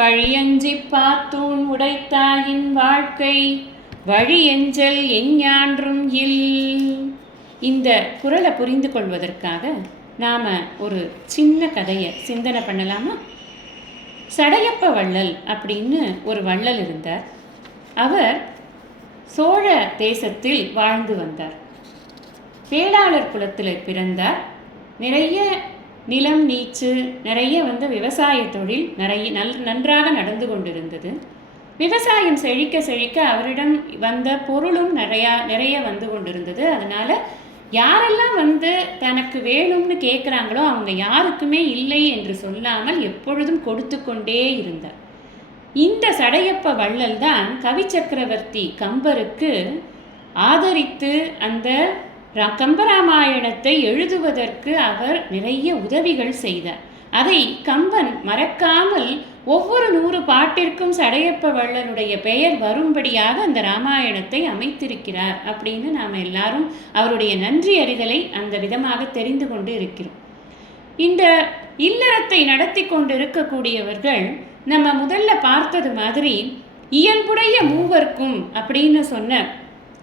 பழியஞ்சிப் பாத்தூன் உடைத்தாயின் வாழ்க்கை வழியெஞ்சல் எஞ்ஞான்றும் இல். இந்த குறளை புரிந்து கொள்வதற்காக நாம் ஒரு சின்ன கதையை சிந்தனை பண்ணலாமா? சடையப்ப வள்ளல் அப்படின்னு ஒரு வள்ளல் இருந்தார். அவர் சோழ தேசத்தில் வாழ்ந்து வந்தார். வேளாளர் குலத்தில் பிறந்தார். நிறைய நிலம் நீச்சு, நிறைய விவசாய தொழில் நன்றாக நடந்து கொண்டிருந்தது. விவசாயம் செழிக்க செழிக்க அவரிடம் வந்த பொருளும் நிறைய வந்து கொண்டிருந்தது. அதனால் யாரெல்லாம் தனக்கு வேணும்னு கேட்குறாங்களோ அவங்க யாருக்குமே இல்லை என்று சொல்லாமல் எப்பொழுதும் கொடுத்து கொண்டே இருந்தார். இந்த சடையப்ப வள்ளல் தான் கவி சக்கரவர்த்தி கம்பருக்கு ஆதரித்து அந்த கம்பராமாயணத்தை எழுதுவதற்கு அவர் நிறைய உதவிகள் செய்தார். அதை கம்பன் மறக்காமல் ஒவ்வொரு 100 பாட்டிற்கும் சடையப்ப வள்ளலுடைய பெயர் வரும்படியாக அந்த ராமாயணத்தை அமைத்திருக்கிறார் அப்படின்னு நாம் எல்லாரும் அவருடைய நன்றி அறிதலை அந்த விதமாக தெரிந்து கொண்டு இருக்கிறோம். இந்த இல்லறத்தை நடத்தி கொண்டு இருக்கக்கூடியவர்கள் நம்ம முதல்ல பார்த்தது மாதிரி இயல்புடைய மூவர்க்கும் அப்படின்னு சொன்ன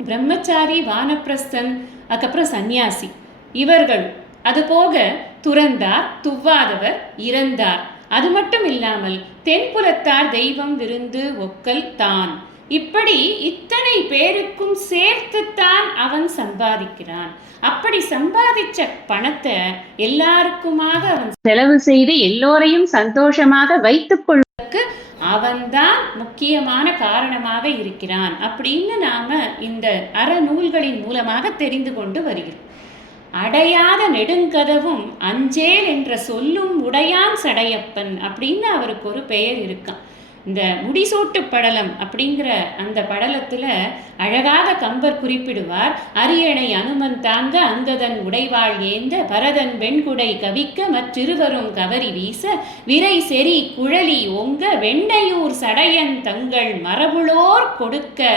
பிரம்மச்சாரி, வானப்பிரஸ்தன், அதுக்கப்புறம் சந்நியாசி, இவர்கள் அதுபோக துறந்தார், துவ்வாதவர், இறந்தார். அது மட்டும் இல்லாமல் தென்புலத்தார், தெய்வம், விருந்து, ஒக்கல், தான், இப்படி இத்தனை பேருக்கும் சேர்த்துத்தான் அவன் சம்பாதிக்கிறான். அப்படி சம்பாதிச்ச பணத்தை எல்லாருக்குமாக அவன் செலவு செய்து எல்லோரையும் சந்தோஷமாக வைத்துக் கொள்வதற்கு அவன்தான் முக்கியமான காரணமாக இருக்கிறான் அப்படின்னு நாம இந்த அறநூல்களின் மூலமாக தெரிந்து கொண்டு வருகிறோம். அடையாத நெடுங்கதவும் அஞ்சேல் என்ற சொல்லும் உடையான் சடையப்பன் அப்படின்னு அவருக்கு ஒரு பெயர் இருக்கான். இந்த முடிசூட்டு படலம் அப்படிங்கிற அந்த படலத்தில் அழகாக கம்பர் குறிப்பிடுவார். அரியணை அனுமன் தாங்க அங்கதன் உடைவாள் ஏந்த பரதன் வெண்குடை கவிக்க மற்றிருவரும் கவரி வீச விரை செறி குழலி ஒங்க வெண்ணையூர் சடையன் தங்கள் மரபுளோர் கொடுக்க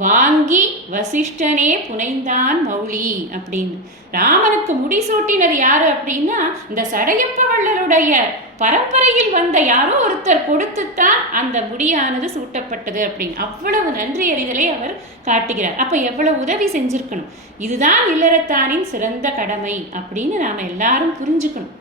வாங்கி வசிஷ்டனே புனைந்தான் மௌலி அப்படின்னு. ராமனுக்கு முடிசூட்டினர் யாரு அப்படின்னா இந்த சடையப்ப வள்ளலுடைய பரம்பரையில் வந்த யாரோ ஒருத்தர் கொடுத்துத்தான் அந்த முடியானது சூட்டப்பட்டது அப்படின்னு அவ்வளவு நன்றி அறிதலை அவர் காட்டுகிறார். அப்ப எவ்வளவு உதவி செஞ்சிருக்கணும். இதுதான் இல்லறத்தானின் சிறந்த கடமை அப்படின்னு நாம எல்லாரும் புரிஞ்சுக்கணும்.